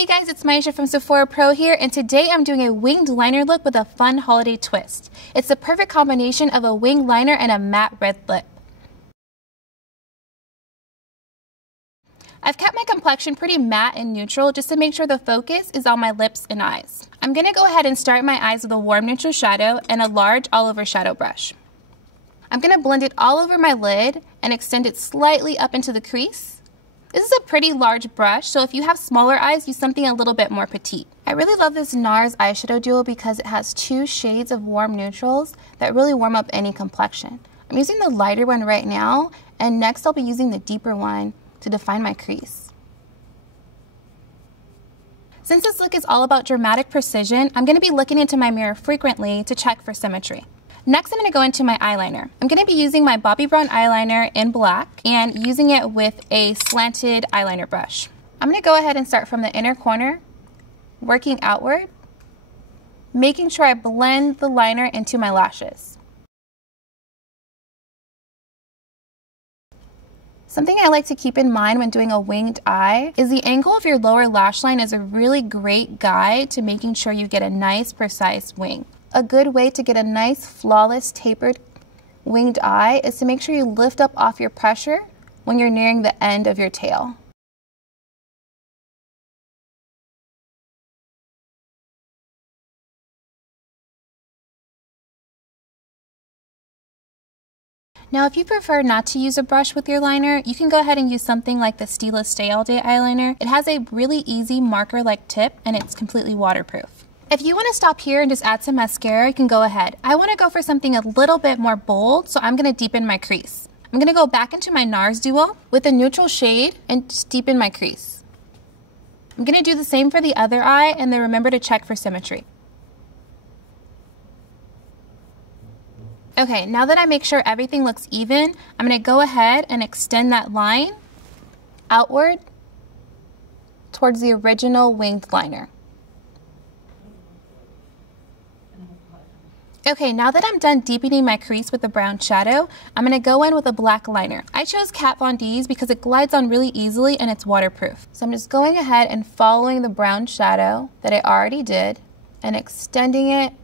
Hey guys, it's Myiesha from Sephora PRO here, and today I'm doing a winged liner look with a fun holiday twist. It's the perfect combination of a winged liner and a matte red lip. I've kept my complexion pretty matte and neutral just to make sure the focus is on my lips and eyes. I'm going to go ahead and start my eyes with a warm neutral shadow and a large all-over shadow brush. I'm going to blend it all over my lid and extend it slightly up into the crease. This is a pretty large brush, so if you have smaller eyes, use something a little bit more petite. I really love this NARS eyeshadow duo because it has two shades of warm neutrals that really warm up any complexion. I'm using the lighter one right now, and next I'll be using the deeper one to define my crease. Since this look is all about dramatic precision, I'm going to be looking into my mirror frequently to check for symmetry. Next, I'm going to go into my eyeliner. I'm going to be using my Bobbi brown eyeliner in black and using it with a slanted eyeliner brush. I'm going to go ahead and start from the inner corner, working outward, making sure I blend the liner into my lashes. Something I like to keep in mind when doing a winged eye is the angle of your lower lash line is a really great guide to making sure you get a nice, precise wing. A good way to get a nice, flawless, tapered winged eye is to make sure you lift up off your pressure when you're nearing the end of your tail. Now, if you prefer not to use a brush with your liner, you can go ahead and use something like the Stila Stay All Day eyeliner. It has a really easy marker-like tip and it's completely waterproof. If you want to stop here and just add some mascara, you can go ahead. I want to go for something a little bit more bold, so I'm going to deepen my crease. I'm going to go back into my NARS Duo with a neutral shade and just deepen my crease. I'm going to do the same for the other eye, and then remember to check for symmetry. Okay, now that I make sure everything looks even, I'm going to go ahead and extend that line outward towards the original winged liner. Okay, now that I'm done deepening my crease with the brown shadow, I'm going to go in with a black liner. I chose Kat Von D's because it glides on really easily and it's waterproof. So I'm just going ahead and following the brown shadow that I already did and extending it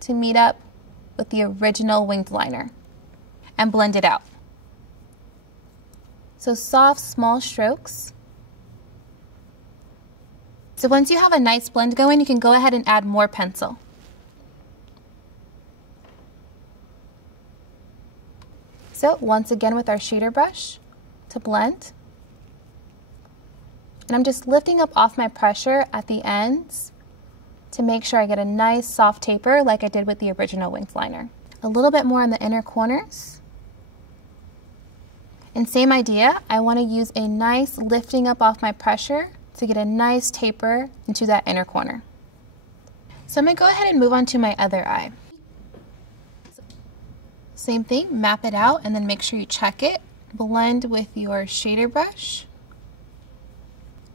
to meet up with the original winged liner and blend it out. So soft, small strokes. So once you have a nice blend going, you can go ahead and add more pencil. So once again with our shader brush to blend. And I'm just lifting up off my pressure at the ends to make sure I get a nice soft taper like I did with the original winged liner. A little bit more in the inner corners. And same idea, I want to use a nice lifting up off my pressure to get a nice taper into that inner corner. So I'm going to go ahead and move on to my other eye. Same thing, map it out and then make sure you check it. Blend with your shader brush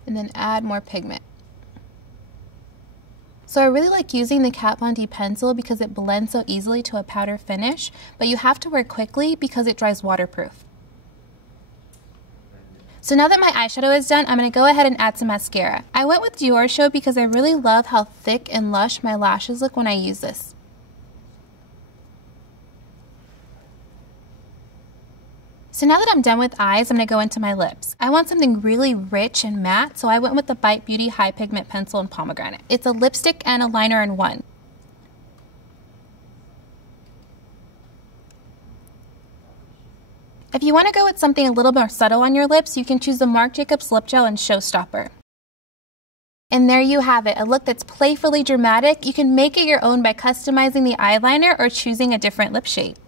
and then add more pigment. So I really like using the Kat Von D pencil because it blends so easily to a powder finish, but you have to work quickly because it dries waterproof. So now that my eyeshadow is done, I'm going to go ahead and add some mascara. I went with Dior Show because I really love how thick and lush my lashes look when I use this. So now that I'm done with eyes, I'm going to go into my lips. I want something really rich and matte, so I went with the Bite Beauty High Pigment Pencil in Pomegranate. It's a lipstick and a liner in one. If you want to go with something a little more subtle on your lips, you can choose the Marc Jacobs Lip Gel in Showstopper. And there you have it, a look that's playfully dramatic. You can make it your own by customizing the eyeliner or choosing a different lip shade.